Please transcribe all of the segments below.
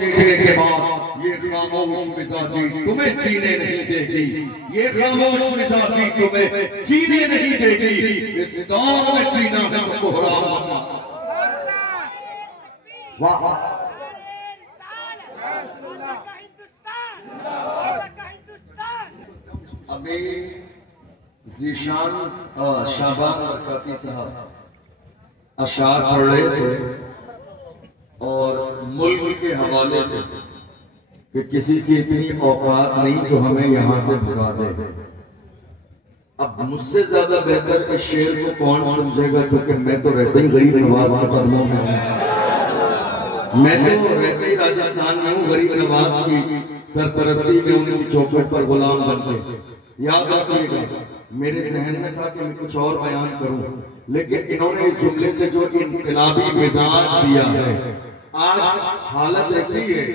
دیکھنے کے بعد یہ خاموش مزاجی تمہیں جینے نہیں دے گی، یہ خاموش مزاجی تمہیں جینے نہیں دے گی، اس دور میں جینا ہے تو کوہرام بچا۔ واہ ابھی ذیشان شعبان برکاتی صاحب اشعار پڑھ رہے تھے اور ملک کے حوالے سے کہ کسی کی اتنی اوقات نہیں جو ہمیں یہاں سے بھگا دے۔ اب مجھ سے زیادہ بہتر اس شعر کو کون سمجھے گا، چونکہ میں تو رہتا ہی غریب نواز کے قدموں میں ہوں، میں تو رہتا ہی راجستھان میں ہوں، غریب نواز کی سرپرستی میں ان کی چوکھٹ پر غلام بن کے۔ یاد رکھیے گا میرے ذہن میں تھا کہ میں کچھ اور بیان کروں، لیکن انہوں نے اس جملے سے جو انقلابی مزاج دیا ہے، آج حالت ایسی ہے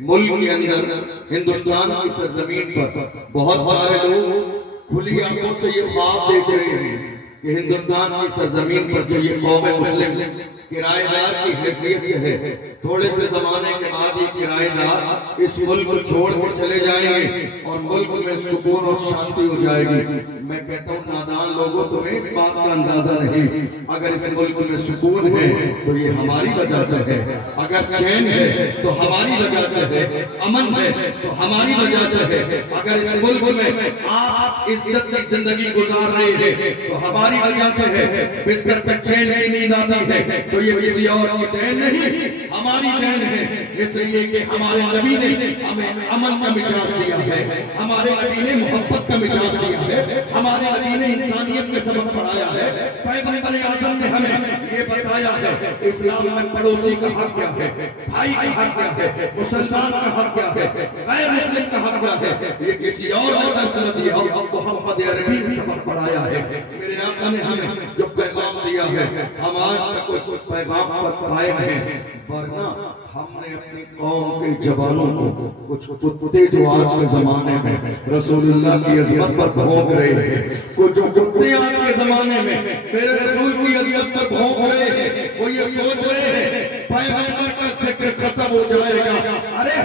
ملک کے اندر، ہندوستان کی سرزمین پر بہت سارے لوگ کھلی آنکھوں سے یہ خواب دیکھ رہے ہیں کہ ہندوستان کی سرزمین پر جو یہ قوم مسلم کرائے دار کی حیثیت سے ہے، تھوڑے سے زمانے کے بعد یہ کرائے دار اس ملک کو چھوڑ کے چلے جائیں گے اور ملک میں سکون اور شانتی ہو جائے گی۔ میں کہتا ہوں نادان لوگوں تمہیں اس بات کا اندازہ نہیں، اگر اس ملک میں سکون ہے تو یہ ہماری وجہ سے ہے، اگر چین ہے تو ہماری وجہ سے ہے، امن ہے تو ہماری وجہ سے ہے، اگر اس ملک میں آپ عزت کی زندگی گزار رہے ہیں تو ہماری وجہ سے ہے، بستر پر چین کی نیند آتی ہے تو یہ کسی اور کی دین نہیں، ہماری دین ہے، اس لیے کہ ہمارے نبی نے ہمیں امن کا مجاز دیا ہے، ہمارے نبی نے محبت کا مجاز دیا ہے، ہمارے نبی نے انسانیت کے سبق پڑھایا ہے، پیغمبر اعظم نے ہمیں یہ بتایا ہے اسلام میں پڑوسی کا حق کیا ہے، بھائی کا حق کیا ہے، مسلمان کا حق کیا ہے، غیر مسلم کا حق کیا ہے، یہ کسی اور نے درس نہ دیا، محمد عربی نے سبق پڑھایا ہے۔ میرے آقا نے ہمیں جو پیغام دیا ہے ہم آج تک اس پیغام پر قائم ہیں، ورنہ ہم نے اپنی قوم کے جوانوں کو کچھ کتے جو آج کے زمانے میں رسول اللہ کی عظمت پر بھونک رہے ہیں، کچھ کتے آج کے زمانے میں میرے رسول کی عظمت پر بھونک رہے ہیں، وہ یہ سوچ رہے ہیں پیغمبر کا ذکر ختم ہو جائے گا۔ ارے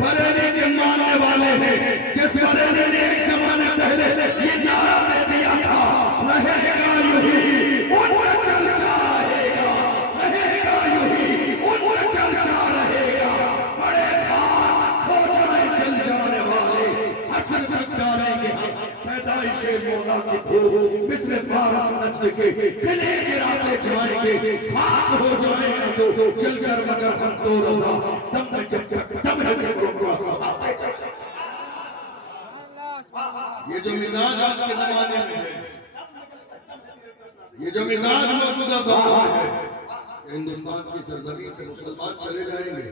بریلی کے ماننے والے ہیں، جس بریلی نے ایک زمانے پہلے یہ نعرہ دے دیا تھا رہے گا یہی ان کا چرچا رہے گا، رہے گا یہی ان کا چرچا رہے گا، بڑے خان ہو جائیں جل جانے والے، حشر تک ڈالیں گے ہم پیدائش مولا کی دھوپ، مثل فارس نجد کے قلعے گراتے جائیں گے، خاک ہو جائیں تو جل کر مگر ہم تو رضا، دم میں جب تک دم ہے ذکر کو صحابہ جائیں۔ یہ جو مزاج آج کے زمانے میں ہے، یہ جو مزاج موجودہ دور میں ہے، ہندوستان کی سرزمین سے مسلمان چلے جائیں گے،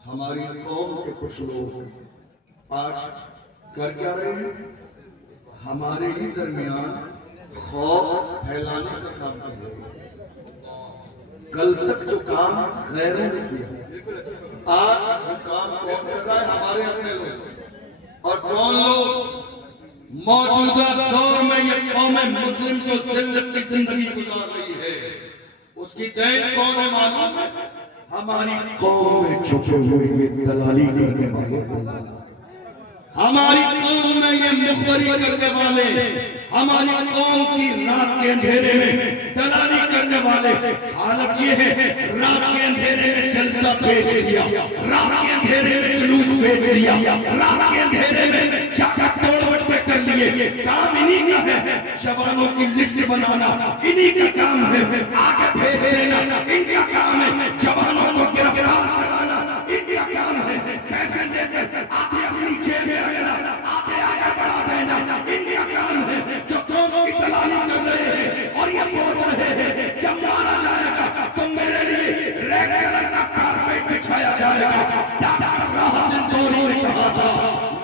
ہماری قوم کے کچھ لوگ آج کر کیا رہے ہیں، ہمارے ہی درمیان خوف پھیلانے کا کام کر رہے ہیں۔ کل تک جو کام غیروں نے کیا، آج وہ کام کون کر رہا ہے؟ ہمارے اپنے لوگ۔ اور کون لوگ؟ موجودہ دور میں یہ قوم مسلم جو ذلت کی زندگی گزار رہی ہے، اس کی دین کون ہے معلوم ہے؟ ہماری قوم میں چھپے ہوئے یہ دلالی کرنے والے، ہماری قوم میں یہ مخبری کرنے والے، ہماری قوم کی رات کے اندھیرے میں دلالی کرنے والے۔ حالت یہ ہے رات کے اندھیرے میں جلسہ بیچ دیا، رات کے اندھیرے میں جلوس بیچ دیا، رات کے اندھیرے میں چاکا توڑ وٹے کر لیے، کام انہی کا ہے، جوانوں کی لسٹ بنانا انہی کا کام ہے، آگے بھیج دینا ان کا کام ہے، جوانوں کو گرفتار کرانا ان کا کام ہے، پیسے دے کر آدھے اپنی جیب میں رکھنا، آدھے آگے بڑھا دینا ان کا کام ہے، جو قوموں کی دلالی کر رہے ہیں اور یہ سوچ رہے ہیں جب مارا جائے گا تو میرے لیے ریڈ کلر کا کارپیٹ بچھایا جائے گا۔ ڈاکٹر راحت اندوری نے کہا تھا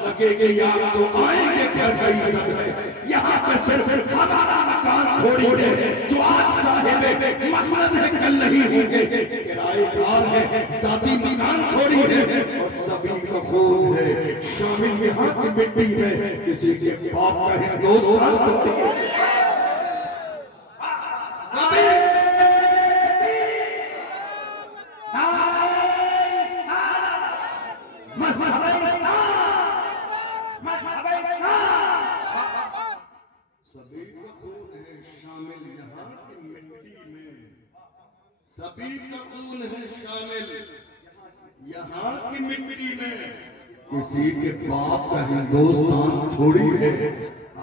لگے گے یار تو آئیں گے گھر کا عزت ہے، یہاں پہ صرف ہمارا مکان تھوڑی ہے، جو آج صاحب مسند ہے کل نہیں ہوں گے، کرائے دار ہے ذاتی مکان تھوڑی ہے، اور سبھی کا خون ہے شامل یہاں کی مٹی میں، کسی کے باپ کا ہندوستان تھوڑی ہے۔ مذہب اسلام، مذہب اسلام. سبھی کا خون ہے شامل یہاں کی مٹی میں، سبھی کا خون ہے شامل یہاں کی مٹی میں. کسی کے باپ کا ہندوستان تھوڑی ہے.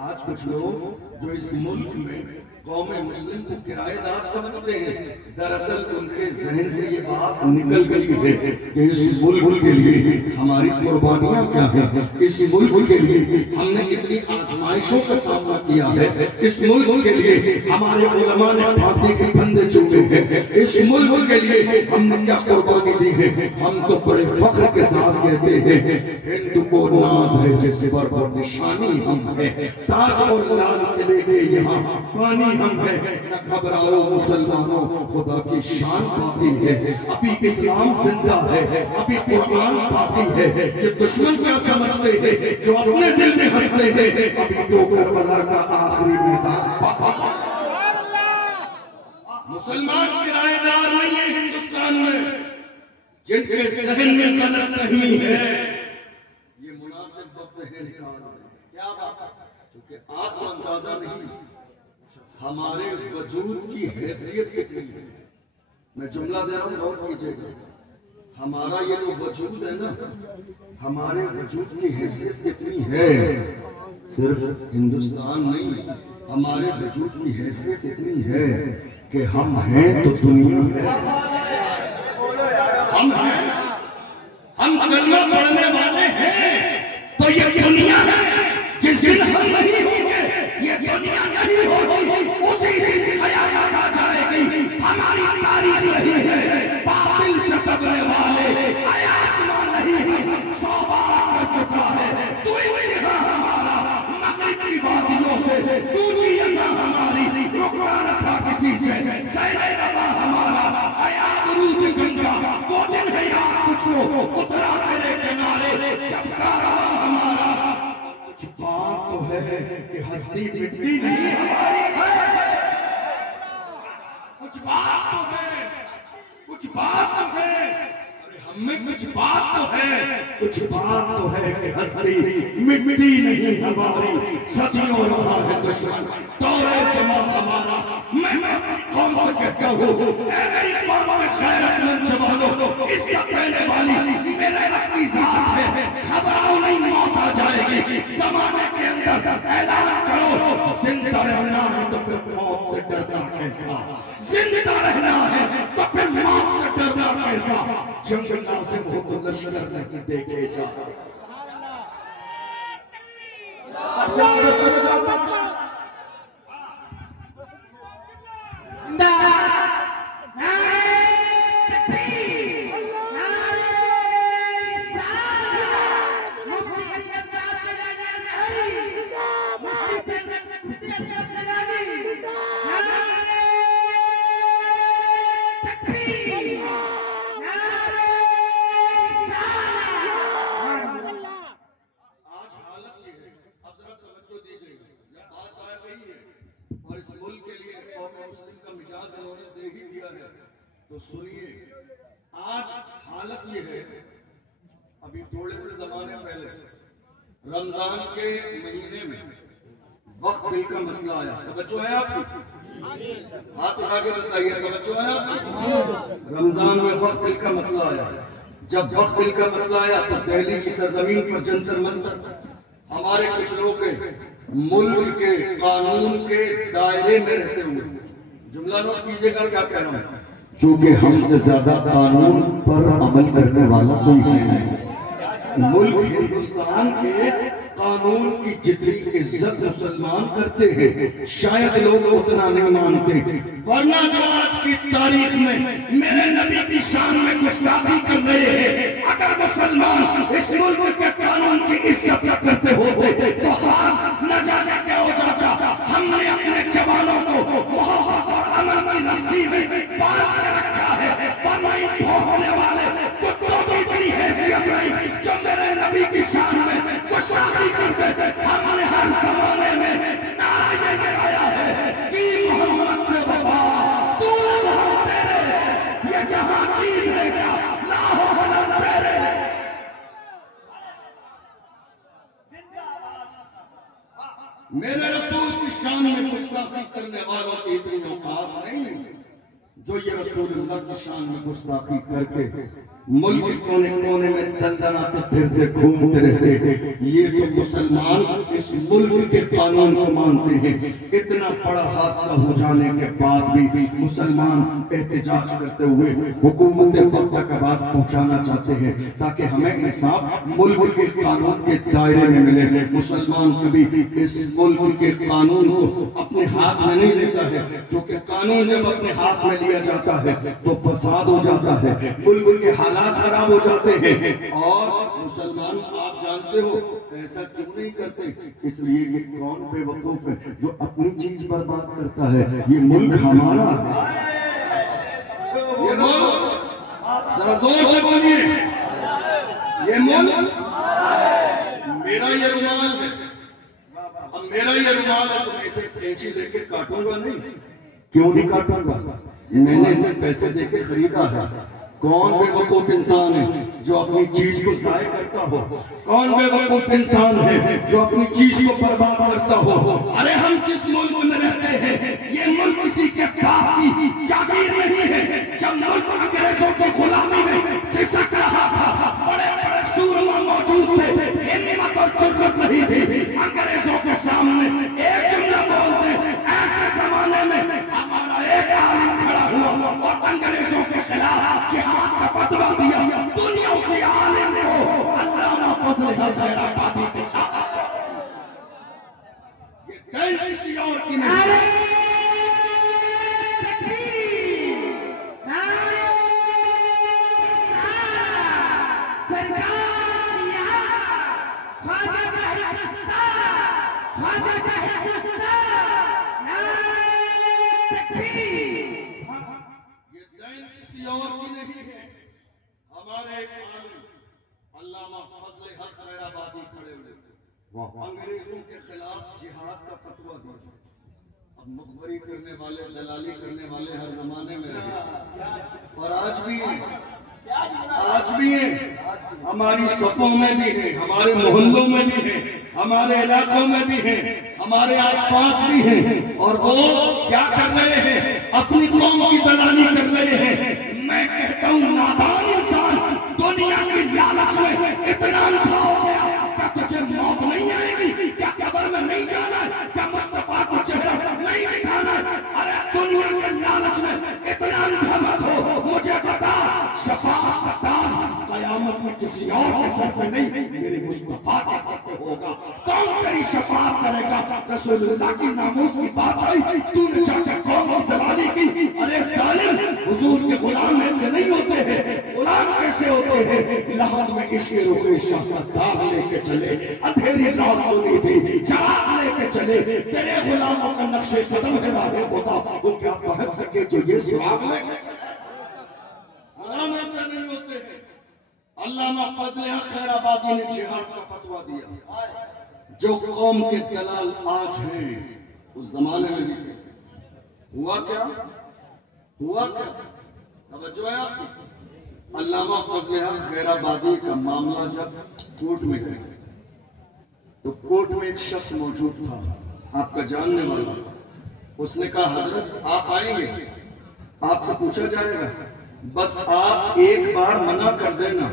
آج کچھ لوگ جو اس ملک میں قوم مسلم کو کرایہ دار سمجھتے ہیں، دراصل ان کے ذہن سے یہ بات نکل گئی ہے کہ اس ملک کے لیے ہماری قربانیاں کیا ہیں، اس ملک کے لیے ہم نے کتنی آزمائشوں کا سامنا کیا ہے، اس ملک کے لیے ہمارے علماء نے پھانسی کے پھندے چومے ہیں، اس ملک کے لیے ہم نے کیا قربانی دی ہے. ہم تو بڑے فخر کے ساتھ کہتے ہیں ہند کو ناز ہے جس پر وہ نشانی ہم ہے، تاج اور لال قلعے کے یہاں پانی ہم ہے. نہ گھبراؤ مسلمانوں، خدا کی شان باقی ہے، ابھی اسلام زندہ ہے، ابھی قرآن باقی ہے. یہ دشمن کیا سمجھتے ہیں جو اپنے دل میں ہنستے ہیں، ابھی تو کربلا کا آخری میدان باقی ہے. مسلمان کرایہ دار نہیں ہے ہندوستان میں. جن کے ذہن میں غلط فہمی ہے یہ مناسب وقت ہے نکال دیں. کیا بات ہے؟ چونکہ آپ کو اندازہ نہیں ہمارے وجود کی حیثیت کتنی ہے. میں جملہ دے رہا ہوں، غور کیجئے گا. ہمارا یہ جو وجود ہے نا، ہمارے وجود کی حیثیت کتنی ہے. صرف ہندوستان نہیں، ہمارے وجود کی حیثیت اتنی ہے کہ ہم ہیں تو دنیا ہے. ہم ہیں، ہم کلمہ پڑھنے والے ہیں تو یہ دنیا ہے. جس دن ہم نہیں ہوں گے یہ دنیا نہیں ہوگی، اسی دن قیامت آ جائے گی. ہماری تاریخ نہیں ہے باطل سے دبنے والے، اے آسمان نہیں ہم 100 بار کر چکا ہے. تو انتہا ہمارا مغرب کی وادیوں سے، دوجی ازاں ہماری رکنا نہ تھا کسی سے. سیلِ روا ہمارا آیات رود گنگا، وہ دن ہے یاد تجھ کو اترا تیرے کنارے. جب کا روا ہمارا کچھ بات تو ہے کہ ہستی مٹتی نہیں ہماری. کچھ بات تو ہے، کچھ بات تو ہے، ارے ہم میں کچھ بات تو ہے، کچھ بات تو ہے کہ ہستی مٹتی نہیں ہماری. صدیوں رہا ہے دشمن دورے زمان ہمارا. میں اپنی قوم سے کہتا ہوں، اے میری قوم میں غیرت مند جوانوں، عزت دینے والی میرے رب کی ذات ہے. گھبراؤ نہیں، موت آ جائے گی. زمانے کے اندر اعلان کرو، زندہ رہنا ہے تو پھر موت سے ڈرنا کیسا، زندہ رہنا ہے تو پھر موت سے ڈرنا کیسا. جنگ لازم ہو تو لشکر نہیں دیکھے جاتے. اور اس ملک کے لیے قوم مسلم کا مجاز انہوں نے دے ہی دیا ہے. تو سنیے، آج حالت یہ ہے، ابھی تھوڑے سے زمانے پہلے رمضان کے مہینے میں وقت دل کا مسئلہ آیا. توجہ ہے آپ کی؟ ہاتھ اٹھا کے بتائیے، توجہ ہے آپ کی؟ رمضان میں وقت دل کا مسئلہ آیا. جب وقت دل کا مسئلہ آیا تو دہلی کی سرزمین پر جنتر منتر ہمارے کچھ لوگ کے ملک کے قانون کے دائرے میں رہتے ہوئے، جملہ نوٹ کیجئے گا کیا کہہ رہا ہوں، چونکہ ہم سے زیادہ قانون پر عمل کرنے والا کوئی ہے نہیں. ملک ہندوستان کے قانون کی جتنی عزت مسلمان کرتے ہیں شاید لوگ اتنا نہیں مانتے. ورنہ جو آج کی تاریخ میں میرے نبی کی شان میں گستاخی کر رہے ہیں، اگر مسلمان اس ملک کے قانون کی عزت نہ کرتے ہوتے تو حال نہ جانے کیا ہو جاتا. ہم نے اپنے جوانوں کو محبت اور امن کی رسی میں باندھ کے رکھا ہے، ورنہ ان بھونکنے والے کتوں کی بڑی حیثیت نہیں جو میرے نبی کی شان میں گستاخی کرتے. ہم نے ہر زمانے میں نعرہ یہ لگایا ہے کہ محمد سے وفا، تو ہم تیرے، یہ جہاں چیز لے گا لا ہو غلط تیرے. میرے رسول کی شان میں گستاخی کرنے والوں کی اتنی اوقات نہیں جو یہ رسول اللہ کی شان میں گستاخی کر کے ملک کونے کونے میں دندناتے پھرتے گھومتے رہتے. یہ تو مسلمان اس ملک کے قانون کو مانتے ہیں. اتنا بڑا حادثہ ہو جانے کے بعد بھی مسلمان احتجاج کرتے ہوئے حکومت وقت تک آواز پہنچانا چاہتے ہیں تاکہ ہمیں انصاف ملک کے قانون کے دائرے میں ملے. مسلمان کبھی اس ملک کے قانون کو اپنے ہاتھ میں نہیں لیتا ہے، چونکہ قانون جب اپنے ہاتھ میں لیا جاتا ہے تو فساد ہو جاتا ہے، ملک کے حالات خراب ہو جاتے ہیں. اور مسلمان آپ جانتے ہو ایسا کیوں نہیں کرتے؟ اس لیے کہ کون بے وقوف ہے جو اپنی چیز پر بات کرتا ہے؟ یہ ملک ہمارا ہے. یہ ملک ذرا زور سے بولیے، یہ ملک میرا یہ رومال ہے. اب میرا یہ رومال ہے تو میں اسے کینچی لے کے کاٹوں گا نہیں. کیوں نہیں کاٹوں گا؟ میں نے اسے پیسے دے کے خریدا ہے. کون بے وقوف انسان ہے جو اپنی چیز کو ضائع کرتا ہو؟ کون بے وقوف انسان ہے جو اپنی چیز کو برباد کرتا ہو؟ ارے ہم جس ملک میں رہتے ہیں یہ ملک کسی کے باپ کی جاگیر نہیں ہے. جب ملک انگریزوں کے غلامی میں سسک رہا تھا، بڑے بڑے سورما موجود تھے، ہمت اور جرأت نہیں تھی انگریزوں کے سامنے ایک جملہ بولتے. ایسے زمانے میں ہمارا ایک عالم کھڑا ہوا اور انگریزوں کے خلاف جہاد کا فتویٰ دیا. دنیا اسی عالم کو علامہ فضل حق خیر آبادی کے یہ دین کسی اور کی نہیں. انگریزوں کے خلاف جہاد کا فتویٰ دیا. اب مخبری کرنے والے، دلالی کرنے والے ہر زمانے میں رہے اور آج بھی ہیں. آج بھی ہیں، ہماری صفوں میں بھی ہیں، ہمارے محلوں میں بھی ہیں، ہمارے علاقوں میں بھی ہیں، ہمارے آس پاس بھی ہیں. اور وہ کیا کر رہے ہیں؟ اپنی قوم کی دلالی کر رہے ہیں. میں کہتا ہوں نادان انسان دنیا کی لالچ میں اتنا اندھا ہو گیا. کیا تجھے موت نہیں آئے گی؟ کیا قبر میں نہیں جانا ہے؟ کیا مصطفیٰ کو چہرہ نہیں دکھانا ہے؟ ارے دنیا کے لالچ میں اتنا اندھا مت ہو. مجھے بتا شفاعت کا تاج قیامت میں کسی اور کے سر پہ نہیں، میرے مصطفیٰ کے سر پہ ہوگا. کون تیری شفاعت کرے گا؟ رسول اللہ کی ناموس کی بات آئی، تو نے چاچا قوم کی دلالی کی. ارے ظالم، حضور کے غلام ایسے نہیں ہوتے ہیں. غلام کیسے ہوتے ہیں؟ لحد میں عشق رخ شاہ کا داغ لے کے چلے، اندھیری رات سنی تھی چراغ لے کے چلے. تیرے غلاموں کا نقش قدم ہے راہ خدا، وہ کیا پہن سکے جو یہ سراغ لے کے چلے؟ غلام ایسے نہیں ہوتے ہیں. علامہ فضل حق خیر آبادی نے جہاد کا فتویٰ دیا. جو قوم کے دلال آج ہیں اس زمانے میں بھی تھے. ہوا کیا؟ ہوا کیا؟ توجہ ہے آپ کی؟ علامہ فضل حق خیر آبادی کا معاملہ جب کورٹ میں گئے تو کورٹ میں ایک شخص موجود تھا، آپ کا جاننے والا. اس نے کہا حضرت آپ آئیں گے، آپ سے پوچھا جائے گا، بس آپ ایک بار منع کر دینا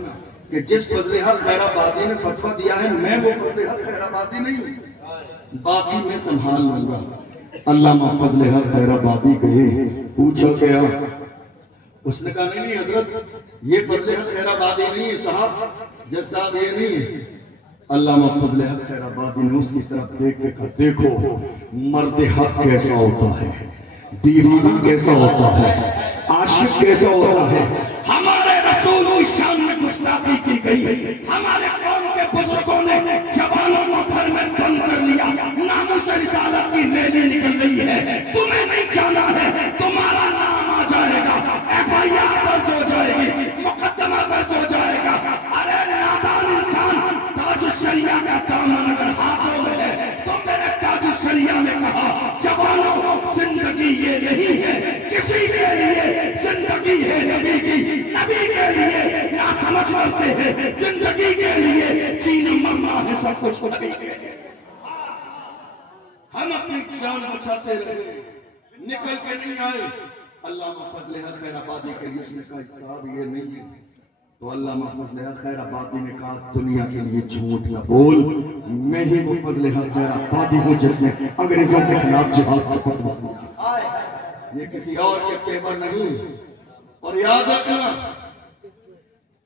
کہ جس فضل حق خیر آبادی نے فتویٰ دیا ہے میں وہ فضل حق خیر آبادی نہیں ہوں، باقی میں سنبھال لوں گا. علامہ فضل حق خیر آبادی گئے، پوچھا گیا. اس نے کہا نہیں حضرت یہ فضل حق خیر آبادی نہیں ہے صاحب، جس صاحب یہ نہیں ہے. علامہ فضل حق خیر آبادی نے اس کی طرف دیکھ کے کہا دیکھو مرد حق کیسا ہوتا ہے، دیوانہ کیسا ہوتا ہے، عاشق کیسا ہوتا ہے. ہمارے رسول کی شان میں گستاخی کی گئی. ہمارے قوم کے بزرگوں نے جوانوں کو گھر میں بند کر لیا. ناموس رسالت کی ریلی نکل رہی ہے. تمہیں نہیں جانا ہے، تمہارا نام آ جائے گا، ایف آئی آر درج ہو جائے گی، مقدمہ درج ہو جائے گا. ارے نادان انسان، تاج الشریعہ کا دامن اگر ہاتھوں میں ہے تو میرے تاج الشریعہ نے کہا جوانوں زندگی یہ نہیں ہے کسی کے لیے، زندگی ہے نبی کی، نبی کے لیے نہ سمجھ کرتے ہیں، زندگی کے لیے جینا مرنا ہے سب کچھ نبی کے لیے. ہم اپنی جان بچاتے رہے، نکل کے نہیں آئے۔ علامہ فضل حق خیر آبادی کے لیے اس نے کہا صاحب یہ نہیں ہے، تو علامہ فضل حق خیر آبادی نے کہا دنیا کے لیے جھوٹ نہ بول، میں ہی وہ فضل حق خیر آبادی ہوں جس نے انگریزوں کے خلاف جہاد کا فتویٰ دیا، یہ کسی اور کے تیور نہیں۔ اور یاد رکھنا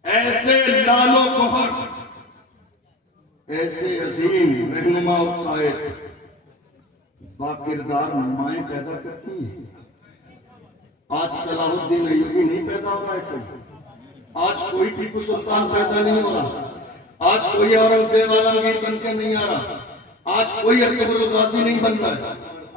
ایسے لال و گوہر، ایسے عظیم رہنما و قائد با کردار مائیں پیدا کرتی ہیں۔ آج صلاح الدین ایوبی نہیں پیدا ہو رہا ہے کوئی، آج کوئی ٹیپو سلطان پیدا نہیں ہو رہا، آج کوئی اورنگزیب عالمگیر بن کے نہیں آ رہا، آج کوئی اکبر الغازی نہیں بن رہا ہے،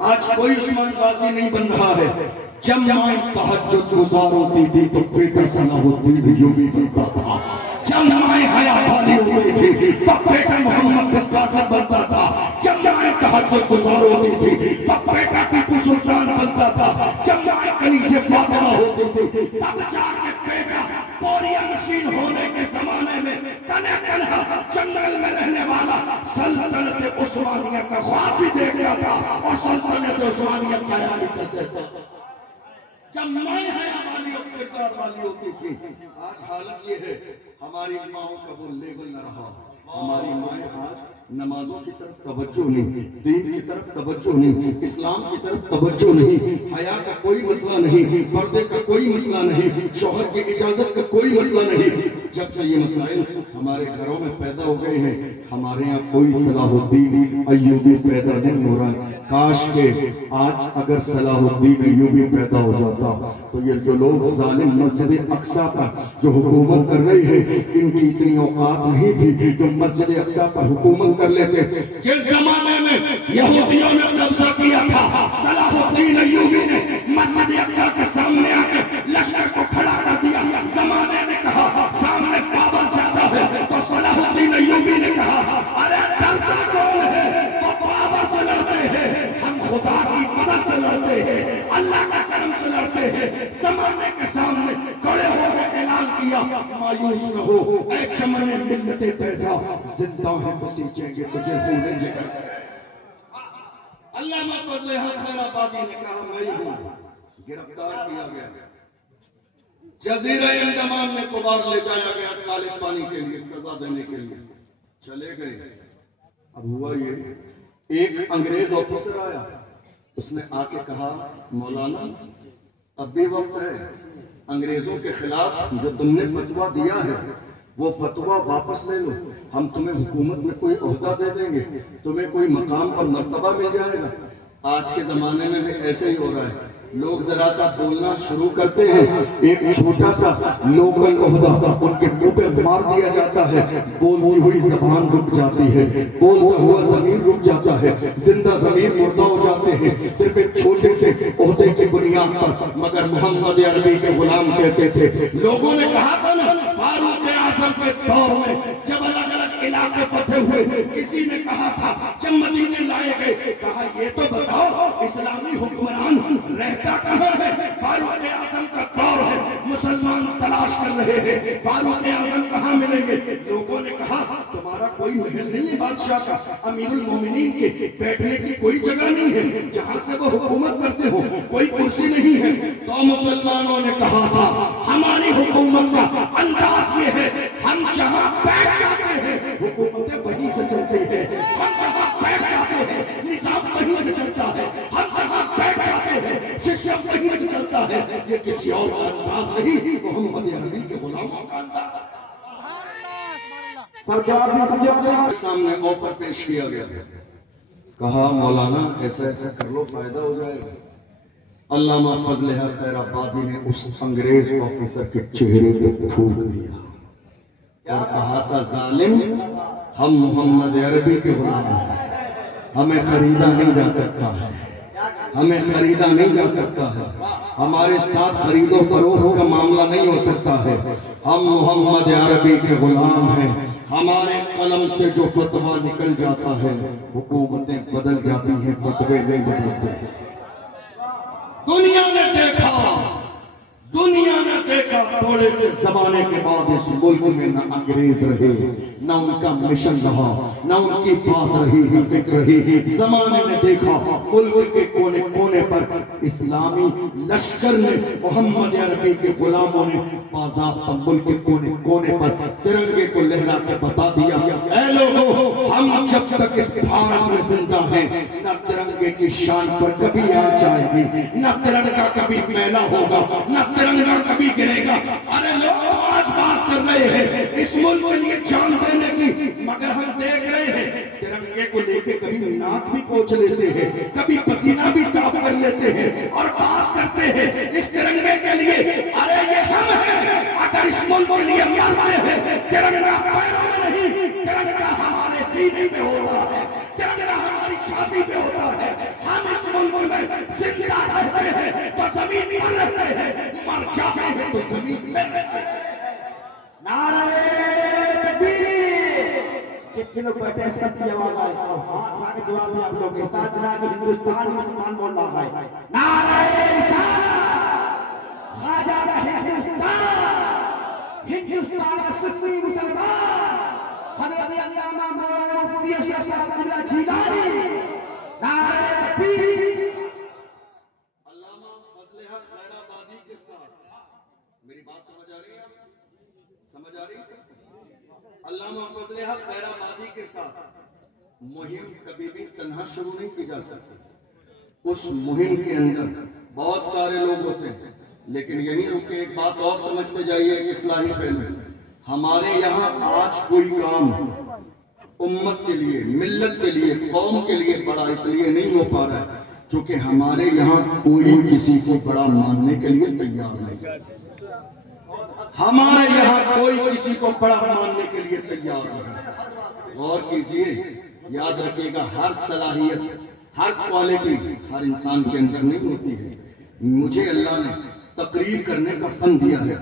آج کوئی عثمان غازی نہیں بن رہا ہے۔ جب مائیں تہجد گزار ہوتی تھی تو بیٹا صلاح الدین ایوبی بنتا تھا، جب مائیں حیات والی ہوتی تھی تب بیٹا محمد بن قاسم بنتا تھا، جب مائیں تہجد گزار ہوتی تھی تب بیٹا ٹیپو سلطان بنتا تھا، جب مائیں کنیز فاطمہ ہوتی تھی تب جا کے بیٹا بوریا نشین ہونے کے زمانے میں تنہا جنگل میں رہنے والا سلطنت عثمانیہ کا خواب بھی دیکھتا تھا اور سلطنت عثمانیہ قائم بھی کرتے تھے۔ جب مائیں حیا والی اور کردار والی ہوتی تھی، آج حالت یہ ہے ہماری ماں کا وہ لیبل نہ رہا، ہماری مائیں آج نمازوں کی طرف توجہ نہیں، دین کی طرف توجہ نہیں، اسلام کی طرف توجہ نہیں، حیا کا کوئی مسئلہ نہیں، پردے کا کوئی مسئلہ نہیں، شوہر کی اجازت کا کوئی مسئلہ نہیں۔ جب سے یہ مسائل ہمارے گھروں میں پیدا ہو گئے ہیں، ہمارے ہاں کوئی صلاح الدین ایوبی پیدا نہیں ہو رہا ہے۔ کاش کہ آج اگر صلاح الدین ایوبی پیدا ہو جاتا تو یہ جو لوگ ظالم مسجد اقصیٰ پر جو حکومت کر رہے ہیں ان کی اتنی اوقات نہیں تھی جو مسجد اقصیٰ پر حکومت کر لیتے۔ جس زمانے میں یہودیوں نے قبضہ کیا تھا، صلاح الدین ایوبی نے مسجد اقصیٰ کے سامنے آ کے لشکر کو کھڑا کر دیا۔ زمانے نے کہا سامنے بابر زیادہ ہے تو صلاح الدین ایوبی نے کہا ارے ڈرتا کون ہے، تو بابر سے لڑتے ہیں، ہم خدا کی مدد سے لڑتے ہیں، اللہ کا کرم سے لڑتے ہیں۔ زمانے کے سامنے کھڑے ہو کے اعلان کیا مایوس نہ ہو اے چمن ملت پیسہ، زندہ ہے تو سیچیں گے تجھے خون جگر سے۔ علامہ فضل حق خیر آبادی نے کہا میں ہی ہوں، گرفتار کیا گیا، جزیرہ انڈمان میں قبار لے جایا گیا کالے پانی کے لیے سزا دینے کے لیے، چلے گئے۔ اب ہوا یہ ایک انگریز آفیسر آیا، اس نے آ کے کہا مولانا اب بھی وقت ہے، انگریزوں کے خلاف جو تم نے فتویٰ دیا ہے وہ فتویٰ واپس لے لو، ہم تمہیں حکومت میں کوئی عہدہ دے دیں گے، تمہیں کوئی مقام اور مرتبہ مل جائے گا۔ آج کے زمانے میں بھی ایسے ہی ہو رہا ہے، لوگ ذرا سا بولنا شروع کرتے ہیں، ایک چھوٹا سا لوکل عہدہ ان کے منہ پہ مار دیا جاتا ہے، بولتی ہوئی زبان رک جاتی ہے، بولتا ہوا ضمیر رک جاتا ہے، زندہ ضمیر مردہ ہو جاتے ہیں صرف ایک چھوٹے سے عہدے کی بنیاد پر۔ مگر محمد عربی کے غلام کہتے تھے، لوگوں نے کہا تھا نا فاروق اعظم کے دور میں جب الگ الگ علاقے فتح ہوئے، کسی نے کہا تھا جب مدینے لائے گئے، کہا یہ تو بتاؤ اسلامی حکمران رہتا کہاں ہے؟ فاروق اعظم کا دور ہے، مسلمان تلاش کر رہے ہیں، فاروق اعظم کہاں ملیں گے؟ لوگوں نے کہا تمہارا کوئی محل نہیں ہے بادشاہ کا، امیر المومنین کے بیٹھنے کی کوئی جگہ نہیں ہے جہاں سے وہ حکومت کرتے ہو، کوئی کرسی نہیں ہے۔ تو مسلمانوں نے کہا تھا ہماری حکومت کا انداز یہ ہے، ہم جہاں بیٹھ جاتے ہیں حکومتیں وہیں سے چلتی ہیں، ہم جہاں بیٹھ جاتے ہیں نظام وہیں سے چلتا ہے، ہم جہاں بیٹھ جاتے ہیں سسٹم وہیں سے چلتا ہے۔ یہ کسی اور کا انداز نہیں، محمد عربی کے غلاموں کا انداز ہے۔ سامنے آفر پیش کیا گیا، کہا مولانا ایسا ایسا کر لو فائدہ ہو جائے گا۔ علامہ فضل حق خیر آبادی نے اس انگریز آفیسر کے چہرے پہ تھوک دیا اور کہا تھا ظالم ہم محمد عربی کے غلام ہیں، ہمیں خریدا نہیں جا سکتا ہے، ہمیں خریدا نہیں جا سکتا ہے، ہمارے ساتھ خرید و فروخت کا معاملہ نہیں ہو سکتا ہے، ہم محمد عربی کے غلام ہیں، ہمارے قلم سے جو فتویٰ نکل جاتا ہے حکومتیں بدل جاتی ہیں، فتوے نہیں بدلتے۔ دنیا نے دیکھا، دنیا نے دیکھا تھوڑے سے زمانے کے بعد اس ملک میں نہ انگریز رہے، نہ ان کا مشن رہا، نہ ان کی بات رہی، نہ فکر رہی۔ زمانے نے دیکھا ملک کے کونے کونے پر اسلامی لشکر نے، محمد عربی کے غلاموں نے باضابطہ ملک کے کونے کونے پر ترنگے کو لہرا کے بتا دیا، اے لوگو، ہم جب تک اس بھارت میں زندہ ہیں نہ ترنگے کی شان پر کبھی آنچ آئے گی، نہ ترنگا کبھی میلا ہوگا، نہ ترنگا کبھی گرے گا۔ ارے لوگ تو آج بات کر رہے ہیں اس ملک کے لیے جان دینے کی، مگر ہم دیکھ رہے ہیں ترنگے کو لے کے کبھی ناک بھی پوچھ لیتے ہیں، کبھی پسینہ بھی صاف کر لیتے ہیں اور بات کرتے ہیں اس ترنگے کے لیے۔ ارے یہ ہم ہیں، اگر اس ملک کے لیے مرتے ہیں، ترنگا پیروں میں نہیں، ترنگا ہمارے سینے پہ ہوتا ہے، ترنگا ہماری چھاتی پہ ہوتا ہے۔ ہم اس ملک میں زندہ رہتے ہیں تو زمین پر رہتے ہیں، مر جاتے ہیں تو زمین میں رہتے ہیں۔ نعرہ تکبیر! چٹھی لوگ بیٹھے ہیں، سب کی آواز آئے اور ہاتھ اٹھا کے جواب دیں آپ لوگ کے ساتھ، جناب ہندوستان مسلمان بول رہا ہے، نعرہ رسالت! خواجہ ہندوستان، ہندوستان کا سنی مسلمان حضرت علامہ مولانا مفتی اشرف صاحب قبلہ جیلانی، نعرہ تکبیر! علامہ فضل حق خیر آبادی کے ساتھ، میری بات سمجھ آ رہی ہے؟ سمجھ آ رہی ہے؟ علامہ فضل حق خیر آبادی کے ساتھ مہم کبھی بھی تنہا شروع نہیں کی جا سکتی۔ اس مہم کے اندر بہت سارے لوگ ہوتے ہیں، لیکن یہی رک کے ایک بات اور سمجھتے جائیے کہ اصلاحی پہلو، ہمارے یہاں آج کوئی کام امت کے لیے، ملت کے لیے، قوم کے لیے بڑا اس لیے نہیں ہو پا رہا ہے چونکہ ہمارے یہاں کوئی کسی کو بڑا ماننے کے لیے تیار نہیں۔ ہمارے یہاں کوئی کسی کو بڑا ماننے کے لیے تیار نہیں۔ غور کیجئے، یاد رکھیے گا، ہر صلاحیت، ہر کوالٹی ہر انسان کے اندر نہیں ہوتی ہے۔ مجھے اللہ نے تقریر کرنے کا فن دیا ہے۔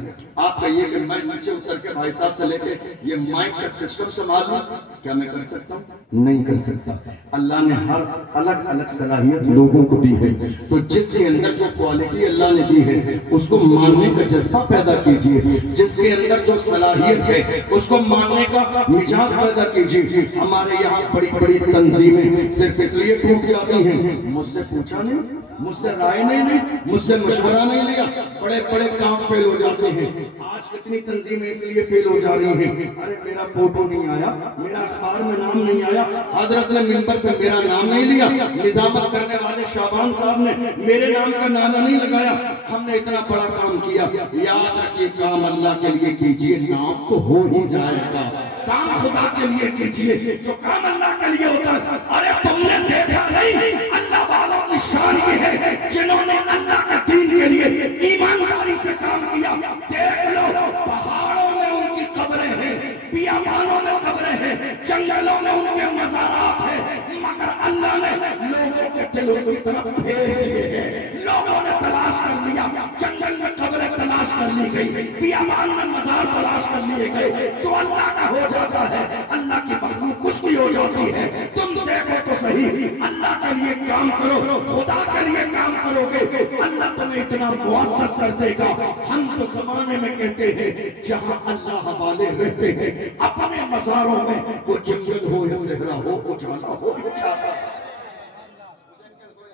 آپ کہیے کہ میں نیچے اتر کے بھائی صاحب سے لے کے یہ مائک کا سسٹم سنبھال لوں، کیا میں کر سکتا ہوں؟ نہیں کر سکتا۔ اللہ نے ہر الگ الگ صلاحیت لوگوں کو دی ہے، تو جس کے اندر جو کوالٹی اللہ نے دی ہے اس کو ماننے کا جذبہ پیدا کیجئے، جس کے اندر جو صلاحیت ہے اس کو ماننے کا مزاج پیدا کیجئے۔ ہمارے یہاں بڑی بڑی تنظیمیں صرف اس لیے ٹوٹ جاتی ہیں، مجھ سے پوچھا نہیں، مجھ سے رائے نہیں لی، مجھ سے مشورہ نہیں لیا، بڑے بڑے کام فیل ہو جاتے ہیں۔ آج کتنی تنظیمیں اس لیے فیل ہو جا رہی ہیں، ارے میرا فوٹو نہیں آیا، میرا اخبار میں نام نہیں آیا، حضرت نے منبر پہ میرا نام نہیں لیا، نظامت کرنے والے شعبان صاحب نے میرے نام کا نعرہ نہیں لگایا، ہم نے اتنا بڑا کام کیا۔ یاد رکھیے، کام اللہ کے لیے کیجئے، نام تو ہو ہی جائے گا۔ کام خدا کے لیے کیجئے، جو کام اللہ کے لیے ہوتا ہے۔ ارے تم نے دیکھا نہیں، اللہ والوں کی شان یہ ہے جنہوں نے اللہ کے دین کے لیے ایمانداری سے کام کیا۔ دیکھ لو، پہاڑوں میں ان کی قبریں ہیں، بیابانوں میں قبریں ہیں، جنگلوں میں ان کے مزارات ہیں، مگر اللہ نے لوگوں کے دلوں کی طرف پھیر دیے ہیں۔ لوگوں نے تلاش کر لیا، جنگل میں قبریں تلاش کر لی گئی، بیابان میں مزار تلاش کر لیے گئے۔ جو اللہ کا ہو جاتا ہے، اللہ کی مخلوق اس کی ہو جاتی ہے۔ تم دیکھو تو صحیح، اللہ کے لیے کام کرو، خدا کے لیے کام کرو گے، اللہ تمہیں اتنا معزز کر دے گا۔ ہم تو زمانے میں کہتے ہیں جہاں اللہ والے رہتے ہیں، اپنے مزاروں میں، وہ جنگل ہو یا صحرا ہو، اجالا ہو یا چھایا،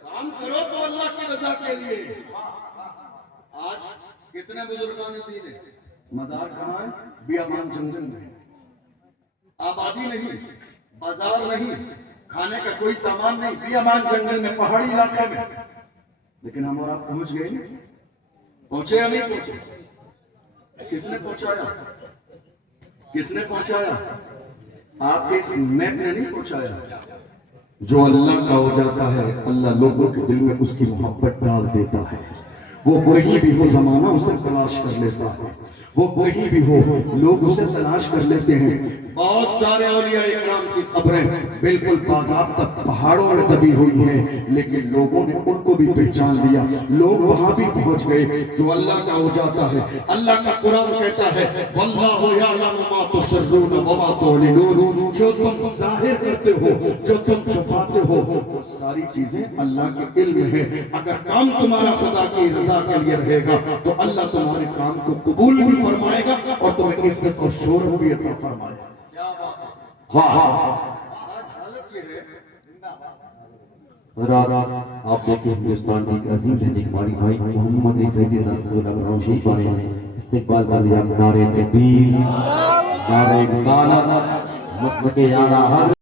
کام کرو تو اللہ کی رضا کے لیے۔ آج کتنے بزرگان دین ہیں، مزار کہاں ہے؟ بیابان جنگل میں، آبادی نہیں، بازار نہیں، کھانے کا کوئی سامان نہیں، بیابان جنگل میں، پہاڑی علاقے میں۔ لیکن ہم اور آپ پہنچ گئے نہیں، پہنچے یا نہیں پہنچے؟ کس نے پہنچایا؟ کس نے پہنچایا؟ آپ کے اس میپ نے نہیں پہنچایا۔ جو اللہ کا ہو جاتا ہے، اللہ لوگوں کے دل میں اس کی محبت ڈال دیتا ہے۔ وہ کہیں بھی ہو، زمانہ اسے تلاش کر لیتا ہے، وہ کہیں بھی ہو، لوگ اسے تلاش کر لیتے ہیں۔ بہت سارے اولیاء اکرام کی قبریں بالکل باضابطہ پہاڑوں میں دبی ہوئی ہیں، لیکن لوگوں نے ان کو بھی پہچان لیا، لوگ وہاں بھی پہنچ گئے۔ جو اللہ کا ہو جاتا ہے، اللہ کا قرآن کہتا ہے وَاللَّهُ يَعْلَمُ مَا تُسِرُّونَ وَمَا تُعْلِنُونَ، جو تم ظاہر کرتے ہو، جو تم چھپاتے ہو، وہ ساری چیزیں اللہ کے علم ہے۔ اگر کام تمہارا خدا کی رضا رضا کے لیے رہے گا تو اللہ تمہارے کام کو قبول بھی فرمائے گا اور تمہیں عزت اور شہرت بھی عطا فرمائے گا۔ واہ آپ دیکھیں ہندوستان کی ایک عظیم لہجے کے ہماری بھائی محمد علی فیضی صاحب کو لگا شریف آ رہے ہیں، استقبال کر لیا۔ نعرہ تکبیر، نعرہ رسالت، مسلک اعلیٰ حضرت